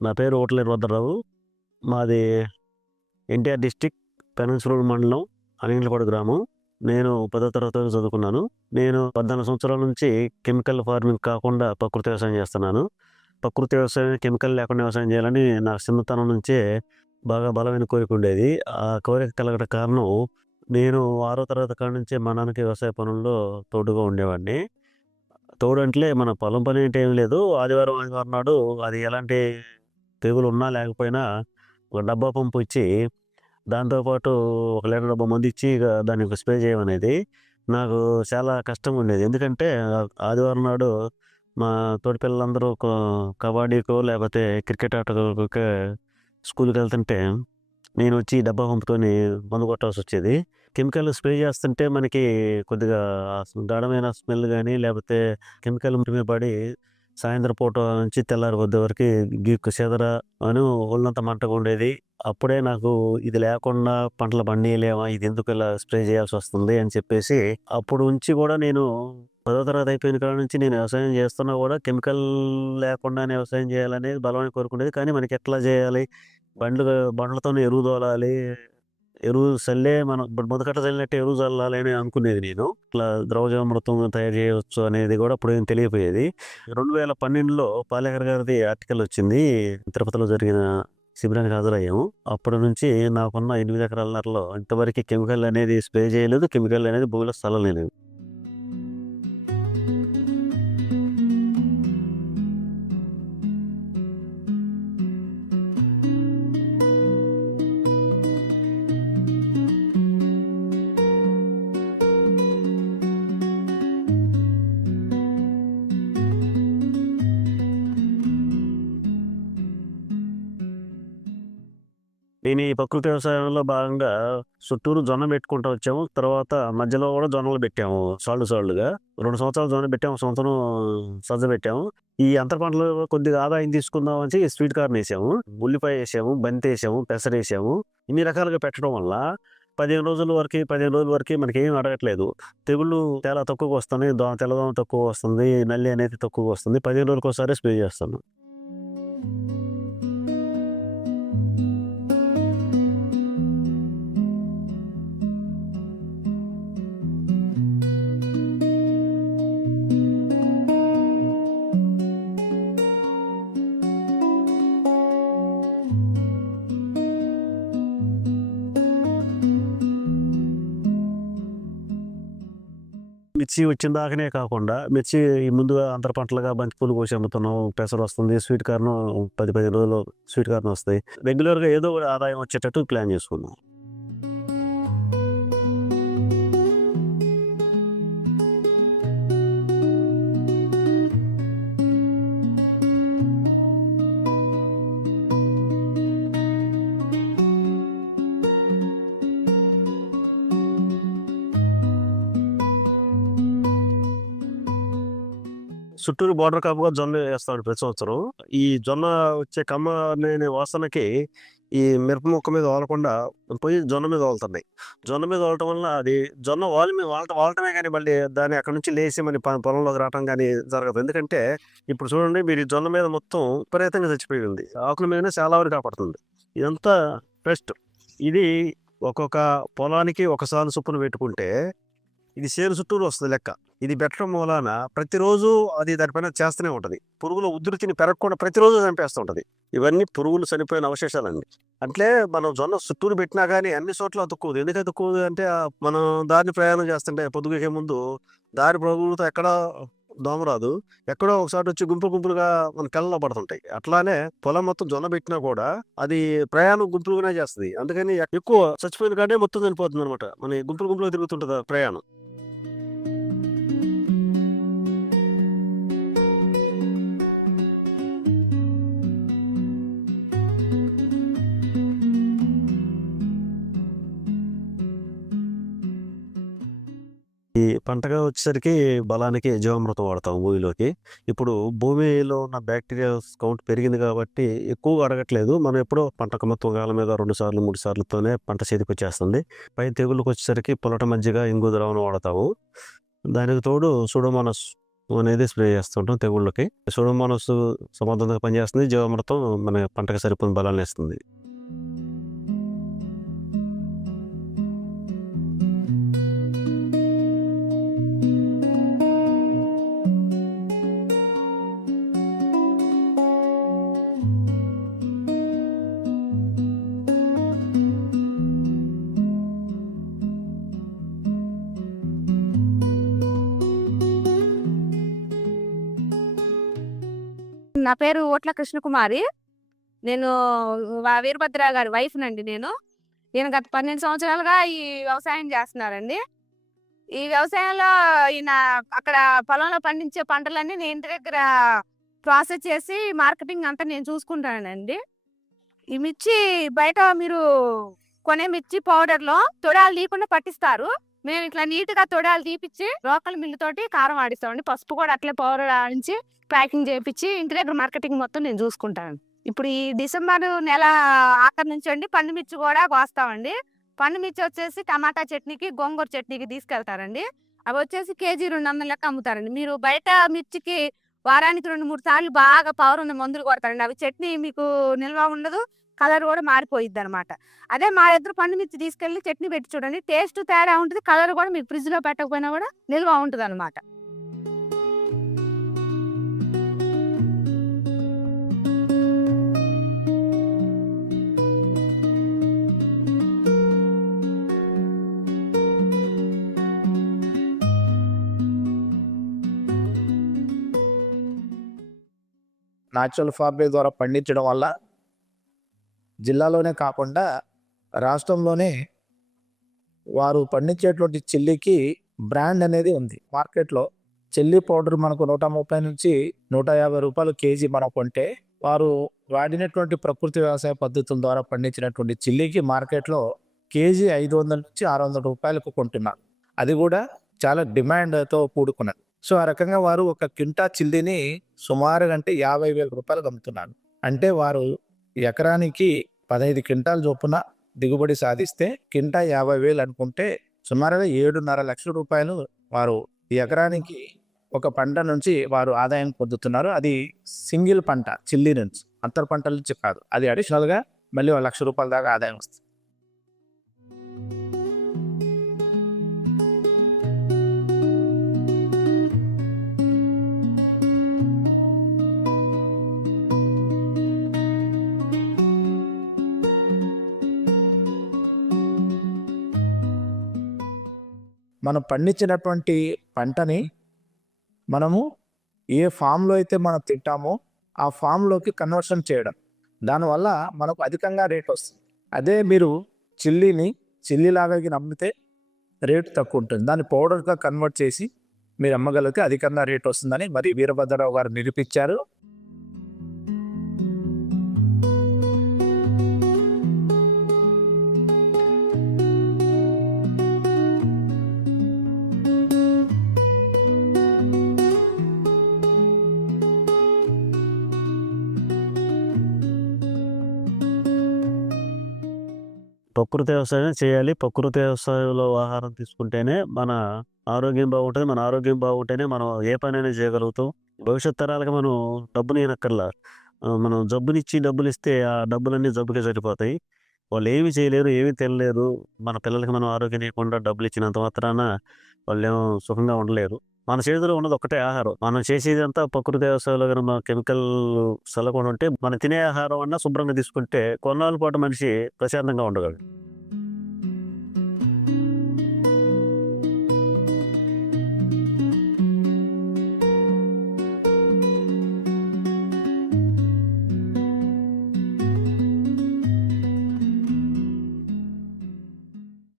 నా పేరు ఓట్లేరు వద్దరావు. మాది ఎన్టీఆర్ డిస్ట్రిక్ట్ పెనంచులూరు మండలం అనిండ్లపాడు గ్రామం. నేను 10వ తరగతి వరకు చదువుకున్నాను. నేను 14 సంవత్సరాల నుంచి కెమికల్ ఫార్మింగ్ కాకుండా ప్రకృతి వ్యవసాయం చేస్తున్నాను. ప్రకృతి వ్యవసాయం, కెమికల్ లేకుండా వ్యవసాయం చేయాలని నా చిన్నతనం నుంచే బాగా బలమైన కోరిక ఉండేది. ఆ కోరిక కలగడం కారణం, నేను 6వ తరగతి కాడ నుంచే మా నాన్నకి వ్యవసాయ పనుల్లో తోడుగా ఉండేవాడిని. తోడంటే మన పొలం పని అంటే ఏమి లేదు. ఆదివారం నాడు అది ఎలాంటి తెగులున్నా లేకపోయినా ఒక డబ్బా పంపు ఇచ్చి, దాంతో పాటు ఒక లీటర్ డబ్బా మందిచ్చి ఇక దానికి స్ప్రే చేయమనేది. నాకు చాలా కష్టంగా ఉండేది. ఎందుకంటే ఆదివారం నాడు మా తోటి పిల్లలందరూ కబడ్డీకో లేకపోతే క్రికెట్ ఆటకో స్కూల్‌కెళ్తుంటే నేనొచ్చి డబ్బా పంపుతోని మందు కొట్టాల్సొచ్చేది. కెమికల్ స్ప్రే చేస్తుంటే మనకి కొద్దిగా గాఢమైన స్మెల్ గాని, లేపోతే కెమికల్ ఒంటి మీద పడి సాయంత్రం పూట నుంచి తెల్లారి పొద్దు వరకి గీక్కు చెదర అని ఒళ్ళంతా మంటగా ఉండేది. అప్పుడే నాకు ఇది లేకుండా పంటలు పండియలేమా? ఇదెందుకు ఇలా స్ప్రే చేయాల్సొస్తుంది అని చెప్పేసి, అప్పుడు నుంచి కూడా నేను 10వ తరగతి అయిపోయిన కాడ నుంచి నేను వ్యవసాయం చేస్తున్నా కూడా కెమికల్ లేకుండానే వ్యవసాయం చేయాలనేది బలమైన కోరికుండేది. కానీ మనకెట్లా చేయాలి? బండ్లతోనే ఎరువు తోలాలి. ఎరువు చల్లే మనం ఇప్పుడు మొదకట్ట చల్లినట్టే ఎరువు చల్లాలి అని అనుకునేది నేను. ఇట్లా ద్రవజామృతం తయారు చేయవచ్చు అనేది కూడా అప్పుడేం తెలియపోయేది. 2012లో పాలేకర్ గారిది ఆర్టికల్ వచ్చింది. తిరుపతిలో జరిగిన శిబిరానికి హాజరయ్యాము. అప్పటి నుంచి నాకున్న 8 ఎకరాలన్నరలో ఇంతవరకు కెమికల్ అనేది స్ప్రే చేయలేదు. కెమికల్ అనేది భూమిలో చల్లనే లేదు. నేను ఈ ప్రకృతి వ్యవసాయంలో భాగంగా చుట్టూరు జొన్న పెట్టుకుంటూ వచ్చాము. తర్వాత మధ్యలో కూడా జొన్నలు పెట్టాము సాళ్లుగా. 2 సంవత్సరాలు జొన్న పెట్టాము. సంవత్సరం సజ్జ పెట్టాము. ఈ అంతర పంటలు కొద్దిగా ఆదాయం తీసుకుందాం అని స్వీట్ కార్న్ ఏసాము. ఉల్లిపాయ ఏసాము, బంతేసాము, పెసరేసాము. ఇన్ని రకాలుగా పెట్టడం వల్ల 15 రోజుల వరకి మనకేం అడగట్లేదు. తెగుళ్ళు చాలా తక్కువగా వస్తున్నాయి. తెల్లదోమ తక్కువ వస్తుంది. నల్లి అనేది తక్కువగా వస్తుంది. 15 రోజులకోసారి స్ప్రే చేస్తున్నాం. మిర్చి వచ్చిన దాకనే కాకుండా, మిర్చి ముందుగా అంతర పంటలుగా బంతిపూలు కోసి అమ్ముతున్నాం. పెసరొస్తుంది. స్వీట్ కార్న్ 15 రోజుల్లో స్వీట్ కార్న్ వస్తాయి. రెగ్యులర్‌గా ఏదో ఒక ఆదాయం వచ్చేటట్టు ప్లాన్ చేసుకున్నాం. చుట్టూరు బోర్డర్ కాపుగా జొన్న ఏస్తాడు ప్రతి సంవత్సరం. ఈ జొన్న వచ్చే కమ్మనే వాసనకి ఈ మిరప మొక్క మీద వాలకుండా పోయి జొన్న మీద వాలుతున్నాయి. జొన్న మీద వాలటం వల్ల అది జొన్న వాలు మీద వాలటమే గానీ మళ్ళీ దాన్ని అక్కడి నుంచి లేసి మళ్ళీ పొలంలోకి రావటం గానీ జరగదు. ఎందుకంటే ఇప్పుడు చూడండి, మీరు ఈ జొన్న మీద మొత్తం విపరీతంగా చచ్చిపోయి ఉంది. ఆకుల మీదనే చాలా వరకు కాపాడుతుంది. ఇదంతా పెస్ట్. ఇది ఒక్కొక్క పొలానికి ఒక సాలు చొప్పున పెట్టుకుంటే ఇది చేను చుట్టూరు వస్తుంది లెక్క. ఇది పెట్టడం మూలాన ప్రతిరోజు అది దానిపైన చేస్తూనే ఉంటది. పురుగుల ఉధృతిని పెరగకుండా ప్రతిరోజు చంపేస్తూ ఉంటది. ఇవన్నీ పురుగులు చనిపోయిన అవశేషాలండి. అంటే మనం జొన్న చుట్టూరు పెట్టినా కానీ అన్ని చోట్ల అతుక్కోదు. ఎందుకు అతుక్కోదు అంటే మనం దారిని ప్రయాణం చేస్తుంటే పొద్దుగే ముందు దారి పొడుగుతో ఎక్కడా దోమ రాదు. ఎక్కడో ఒకసారి వచ్చి గుంపులుగా మన కళ్ళలో పడుతుంటాయి. అట్లానే పొలం మొత్తం జొన్న పెట్టినా కూడా అది ప్రయాణం గుంపులుగానే చేస్తుంది. అందుకని ఎక్కువ చచ్చిపోయిన కాడే మొత్తం చనిపోతుంది అనమాట. మన గుంపులుగా తిరుగుతుంటది ప్రయాణం. ఈ పంటగా వచ్చేసరికి బలానికి జీవామృతం వాడతాం భూమిలోకి. ఇప్పుడు భూమిలో ఉన్న బ్యాక్టీరియా కౌంట్ పెరిగింది కాబట్టి ఎక్కువగా అడగట్లేదు. మనం ఎప్పుడో పంటకు మొత్తం కాలం మీద 2 సార్లు, 3 సార్లుతోనే పంట చేతికొచ్చేస్తుంది. పై తెగుళ్ళకొచ్చేసరికి పులట మజ్జిగ, ఇంగు ద్రావణం వాడతాము. దానికి తోడు సూడోమోనాస్ అనేది స్ప్రే చేస్తుంటాం తెగుళ్ళకి. సూడోమోనాస్ సమర్థవంతంగా పనిచేస్తుంది. జీవామృతం మన పంటకి సరిపోయిన బలాన్ని ఇస్తుంది. నా పేరు ఓట్ల కృష్ణకుమారి. నేను వీరభద్ర గారి వైఫ్‌నండి నేను. ఈయన గత 12 సంవత్సరాలుగా ఈ వ్యవసాయం చేస్తున్నారండి. ఈ వ్యవసాయంలో ఈయన అక్కడ పొలంలో పండించే పంటలన్నీ నేను ఇంటి దగ్గర ప్రాసెస్ చేసి మార్కెటింగ్ అంతా నేను చూసుకుంటానండి. ఈ మిర్చి బయట మీరు కొనే మిర్చి పౌడర్‌లో తొడాలు తీయకుండా పట్టిస్తారు. మేము ఇట్లా నీట్‌గా తొడాలు తీపిచ్చి లోకల్ మిల్లు తోటి కారం ఆడిస్తామండి. పసుపు కూడా అట్లే పౌడర్ ఆడించి ప్యాకింగ్ చేపిచ్చి ఇంటి దగ్గర మార్కెటింగ్ మొత్తం నేను చూసుకుంటాను. ఇప్పుడు ఈ డిసెంబర్ నెల ఆఖరి నుంచి అండి పండు మిర్చి కూడా కోస్తామండి. పండు మిర్చి వచ్చేసి టమాటా చట్నీకి, గోంగూర చట్నీకి తీసుకెళ్తారండి. అవి వచ్చేసి కేజీ 200 లెక్క అమ్ముతారండి. మీరు బయట మిర్చికి వారానికి 2-3 సార్లు బాగా పవర్ ఉన్న మందులు కొడతారండి. అవి చట్నీ మీకు నిల్వ ఉండదు, కలర్ కూడా మారిపోయిద్ది అనమాట. అదే మా దగ్గర పండు మిర్చి తీసుకెళ్ళి చట్నీ పెట్టి చూడండి, టేస్ట్ తేడా ఉంటుంది, కలర్ కూడా మీకు ఫ్రిడ్జ్లో పెట్టకపోయినా కూడా నిల్వ ఉంటుంది అనమాట. న్యాచురల్ ఫార్మింగ్ ద్వారా పండించడం వల్ల జిల్లాలోనే కాకుండా రాష్ట్రంలోనే వారు పండించేటువంటి చిల్లీకి బ్రాండ్ అనేది ఉంది. మార్కెట్లో చిల్లీ పౌడర్ మనకు 130 నుంచి 150 రూపాయలు కేజీ మనం కొంటే, వారు వాడినటువంటి ప్రకృతి వ్యవసాయ పద్ధతుల ద్వారా పండించినటువంటి చిల్లీకి మార్కెట్లో కేజీ 500 నుంచి 600 రూపాయలకు కొంటున్నారు. అది కూడా చాలా డిమాండ్తో కూడుకున్నది. సో ఆ రకంగా వారు ఒక క్వింటా చిల్లీని సుమారుగా అంటే 50,000 రూపాయలకు అమ్ముతున్నారు. అంటే వారు ఎకరానికి 15 క్వింటాల చొప్పున దిగుబడి సాధిస్తే క్వింటా 50,000 అనుకుంటే సుమారుగా 7.5 లక్షల రూపాయలు వారు ఈ ఎకరానికి ఒక పంట నుంచి వారు ఆదాయం పొందుతున్నారు. అది సింగిల్ పంట చిల్లీ నుంచి, అంతర పంటల నుంచి కాదు. అది అడిషనల్గా మళ్ళీ 1 లక్ష రూపాయల దాకా ఆదాయం వస్తుంది. మనం పండించినటువంటి పంటని మనము ఏ ఫామ్లో అయితే మనం తింటామో ఆ ఫామ్లోకి కన్వర్షన్ చేయడం, దానివల్ల మనకు అధికంగా రేట్ వస్తుంది. అదే మీరు చిల్లీలాగా అమ్మితే రేటు తక్కువ ఉంటుంది. దాన్ని పౌడర్గా కన్వర్ట్ చేసి మీరు అమ్మగలిగితే అధికంగా రేట్ వస్తుందని మరి వీరభద్రరావు గారు నిరూపించారు. ప్రకృతి వ్యవసాయం చేయాలి. ప్రకృతి వ్యవసాయంలో ఆహారం తీసుకుంటేనే మన ఆరోగ్యం బాగుంటుంది. మన ఆరోగ్యం బాగుంటేనే మనం ఏ పనైనా చేయగలుగుతాం. భవిష్యత్ తరాలకు మనం డబ్బుని ఇవ్వనక్కర్లా. మనం జబ్బునిచ్చి డబ్బులిస్తే ఆ డబ్బులన్నీ జబ్బుకే సరిపోతాయి. వాళ్ళు ఏమీ చేయలేరు, ఏమీ తినలేరు. మన పిల్లలకి మనం ఆరోగ్యం ఇవ్వకుండా డబ్బులు ఇచ్చినంత మాత్రాన వాళ్ళేమో సుఖంగా ఉండలేరు. మన చేతిలో ఉన్నది ఒకటే ఆహారం. మనం చేసేదంతా ప్రకృతి వ్యవసాయంలో కనుక మనం కెమికల్ చల్లకుండా ఉంటే మనం తినే ఆహారం అన్నా శుభ్రంగా తీసుకుంటే కొన్నాళ్ళ పాటు మనిషి ప్రశాంతంగా ఉండగలడు.